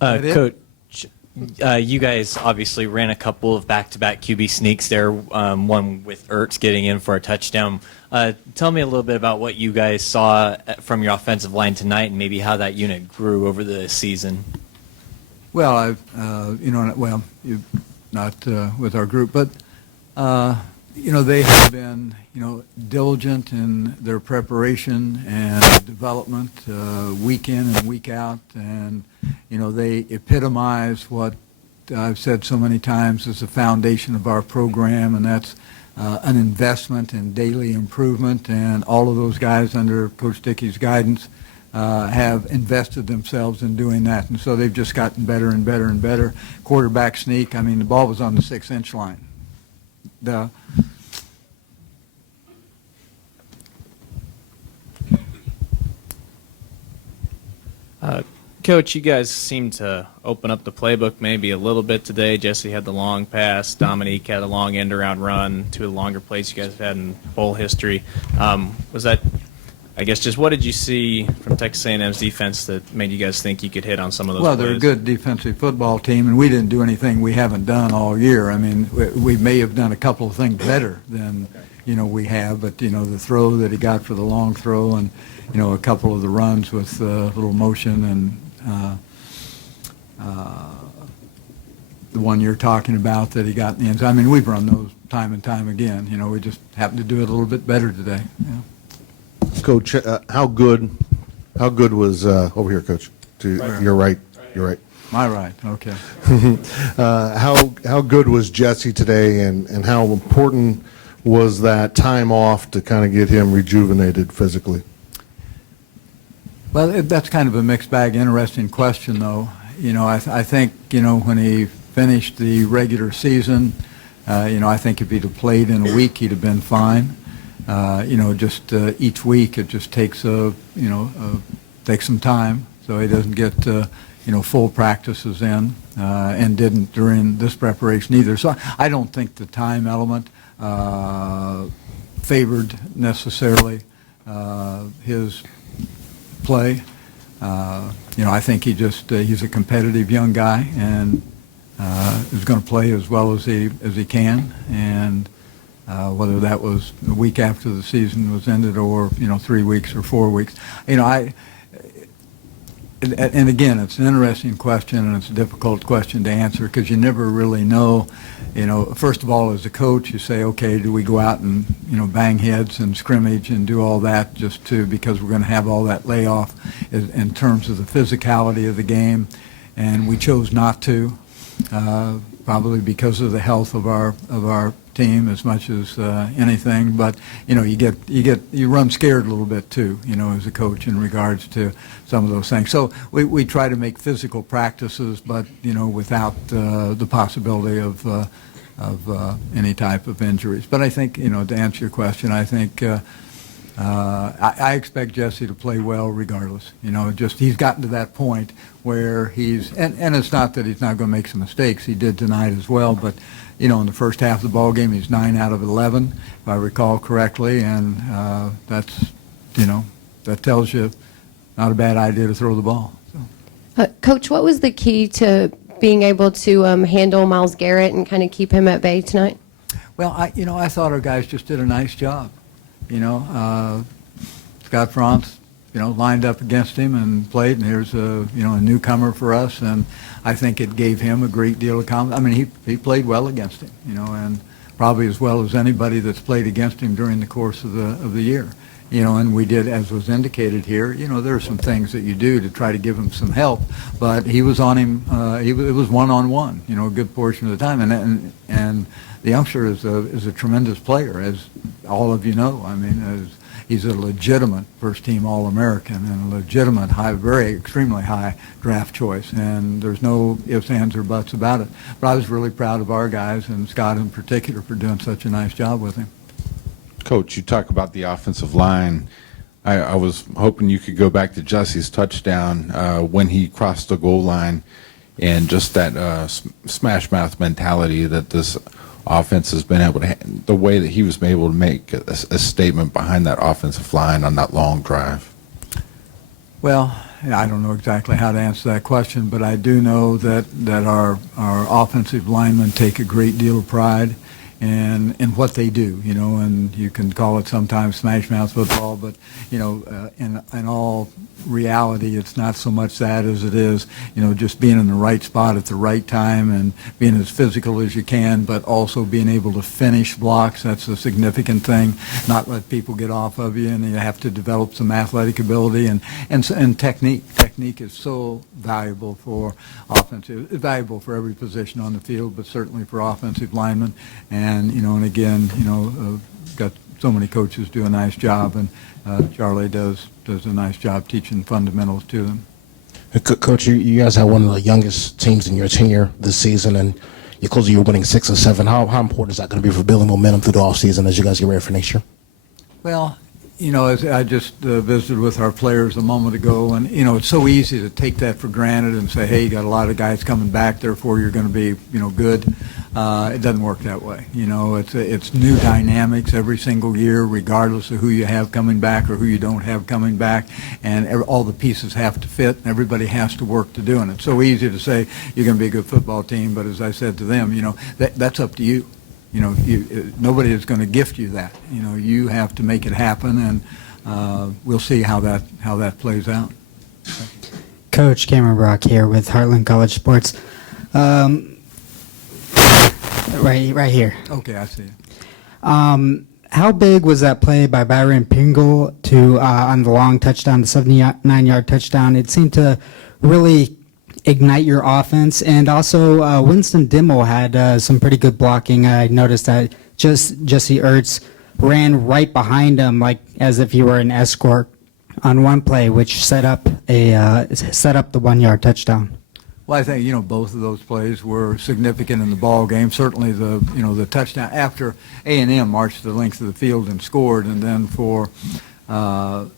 Coach, you guys obviously ran a couple of back-to-back QB sneaks there, one with Ertz getting in for a touchdown. Tell me a little bit about what you guys saw from your offensive line tonight and maybe how that unit grew over the season. Well, you not with our group, but they have been, diligent in their preparation and development, week in and week out, and they epitomize what I've said so many times is the foundation of our program, and that's an investment in daily improvement. And all of those guys under Coach Dickey's guidance have invested themselves in doing that, and so they've just gotten better and better and better. Quarterback sneak, I mean, the ball was on the 6-inch line. Coach, you guys seem to open up the playbook maybe a little bit today. Jesse had the long pass. Dominique had a long end-around run, two of the longer plays you guys have had in bowl history. Was that, I guess, just what did you see from Texas A&M's defense that made you guys think you could hit on some of those plays? Well, they're a good defensive football team, and we didn't do anything we haven't done all year. I mean, we may have done a couple of things better than, we have, but, the throw that he got for the long throw and, a couple of the runs with a little motion and the one you're talking about that he got in the end zone. I mean, we've run those time and time again. We just happened to do it a little bit better today. Yeah. Coach, how good was over here, Coach? You're right. You're right. My right. Okay. How good was Jesse today, and how important was that time off to kind of get him rejuvenated physically? Well, that's kind of a mixed bag. Interesting question, though. I think, when he finished the regular season, I think if he'd have played in a week, he'd have been fine. Just each week it just takes takes some time, so he doesn't get full practices in, and didn't during this preparation either. So I don't think the time element favored necessarily his play. I think he's a competitive young guy and is going to play as well as he can, and whether that was a week after the season was ended or 3 weeks or 4 weeks. And again, it's an interesting question, and it's a difficult question to answer because you never really know. First of all, as a coach, you say, okay, do we go out and bang heads and scrimmage and do all that because we're going to have all that layoff in terms of the physicality of the game, and we chose not to, probably because of the health of our team as much as anything. But you run scared a little bit too, as a coach in regards to some of those things. So we try to make physical practices, but without the possibility of any type of injuries. But I think to answer your question, I think I expect Jesse to play well regardless. He's gotten to that point where and it's not that he's not going to make some mistakes. He did tonight as well, but in the first half of the ball game, he's 9 out of 11, if I recall correctly, and that's that tells you not a bad idea to throw the ball. So. Coach, what was the key to being able to handle Myles Garrett and kind of keep him at bay tonight? Well, I thought our guys just did a nice job. Scott Franz, lined up against him and played, and here's a newcomer for us, and I think it gave him a great deal of confidence. I mean, he played well against him, and probably as well as anybody that's played against him during the course of the year. And we did, as was indicated here, there are some things that you do to try to give him some help, but he was on him, it was one-on-one, a good portion of the time, and the youngster is a tremendous player, as all of you know. I mean, he's a legitimate first-team All-American and a legitimate extremely high draft choice, and there's no ifs, ands, or buts about it. But I was really proud of our guys, and Scott in particular, for doing such a nice job with him. Coach, you talk about the offensive line. I was hoping you could go back to Jesse's touchdown when he crossed the goal line, and just that Smashmouth mentality that this offense has been able to, the way that he was able to make a statement behind that offensive line on that long drive. Well, I don't know exactly how to answer that question, but I do know that our offensive linemen take a great deal of pride in what they do, and you can call it sometimes Smashmouth football, but, in all reality, it's not so much that as it is, just being in the right spot at the right time and being as physical as you can, but also being able to finish blocks. That's a significant thing. Not let people get off of you, and you have to develop some athletic ability and technique. Technique is so valuable for offensive, valuable for every position on the field, but certainly for offensive linemen. And again, got so many coaches do a nice job, and Charlie does a nice job teaching fundamentals to them. Coach, you guys have one of the youngest teams in your tenure this season, and you're close to you winning 6 or 7. How important is that going to be for building momentum through the offseason as you guys get ready for next year? Well, as I just visited with our players a moment ago, and, it's so easy to take that for granted and say, hey, you got a lot of guys coming back, therefore you're going to be, good. It doesn't work that way. It's new dynamics every single year, regardless of who you have coming back or who you don't have coming back, and all the pieces have to fit, and everybody has to work to do it. It's so easy to say you're going to be a good football team, but as I said to them, that's up to you. Nobody is going to gift you that. You have to make it happen, and we'll see how that plays out. Coach Cameron Brock here with Heartland College Sports. Right here. Okay, I see it. How big was that play by Byron Pringle to on the long touchdown, the 79-yard touchdown? It seemed to really ignite your offense, and also Winston Dimmel had some pretty good blocking. I noticed that Jesse Ertz ran right behind him, like as if he were an escort on one play, which set up the 1-yard touchdown. Well, I think both of those plays were significant in the ball game. Certainly the touchdown after A&M marched the length of the field and scored, and then for our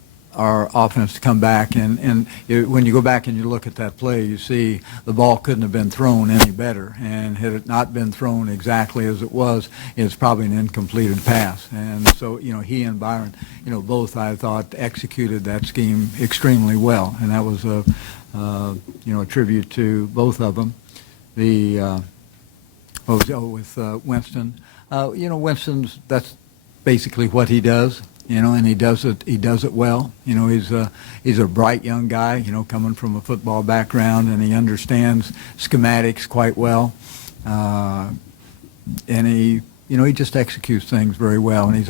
offense to come back and when you go back and you look at that play, you see the ball couldn't have been thrown any better, and had it not been thrown exactly as it was, it's probably an incompleted pass. And so he and Byron, both, I thought, executed that scheme extremely well, and that was a tribute to both of them. With Winston, that's basically what he does. And he does it well. He's a bright young guy, coming from a football background, and he understands schematics quite well. And he just executes things very well. And he's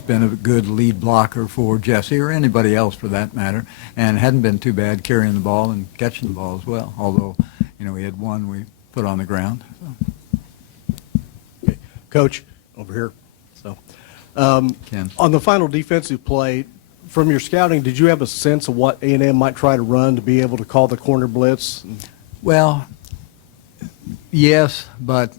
been a good lead blocker for Jesse, or anybody else for that matter, and hadn't been too bad carrying the ball and catching the ball as well. Although, he had one we put on the ground. So. Okay. Coach, over here. Ken. On the final defensive play, from your scouting, did you have a sense of what A&M might try to run to be able to call the corner blitz? Well, yes, but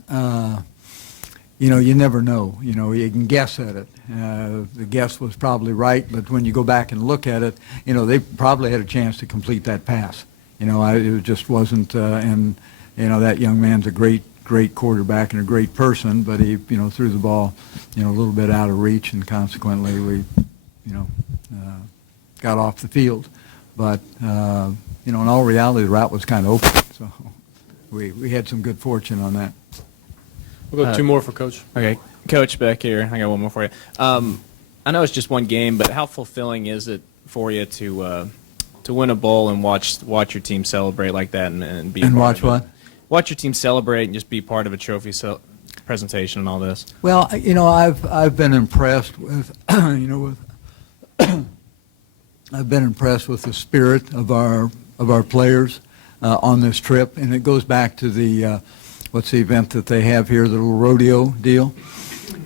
you never know. You can guess at it. The guess was probably right, but when you go back and look at it, they probably had a chance to complete that pass. It just wasn't. And that young man's a great quarterback and a great person, but he, threw the ball, a little bit out of reach, and consequently we, got off the field. But, in all reality, the route was kind of open, so we had some good fortune on that. We'll go 2 more for Coach. Okay. Coach, back here. I got one more for you. I know it's just one game, but how fulfilling is it for you to win a bowl and watch your team celebrate like that and be and watch what? Watch your team celebrate and just be part of a trophy presentation and all this. Well, I've been impressed with I've been impressed with the spirit of our players on this trip, and it goes back to the what's the event that they have here, the little rodeo deal.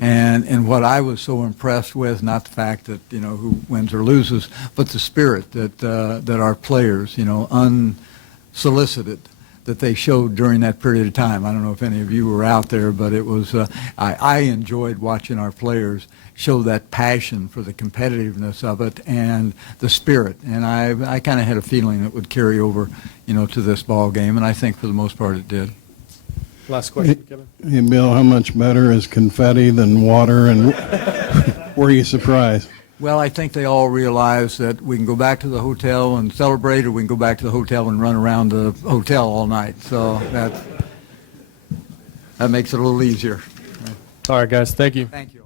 And what I was so impressed with, not the fact that who wins or loses, but the spirit that our players, unsolicited, that they showed during that period of time. I don't know if any of you were out there, but it was I enjoyed watching our players show that passion for the competitiveness of it and the spirit. And I kind of had a feeling it would carry over, to this ball game, and I think for the most part it did. Last question, Kevin. Hey, Bill, how much better is confetti than water, and were you surprised? Well, I think they all realize that we can go back to the hotel and celebrate, or we can go back to the hotel and run around the hotel all night. So that makes it a little easier. All right, guys. Thank you. Thank you.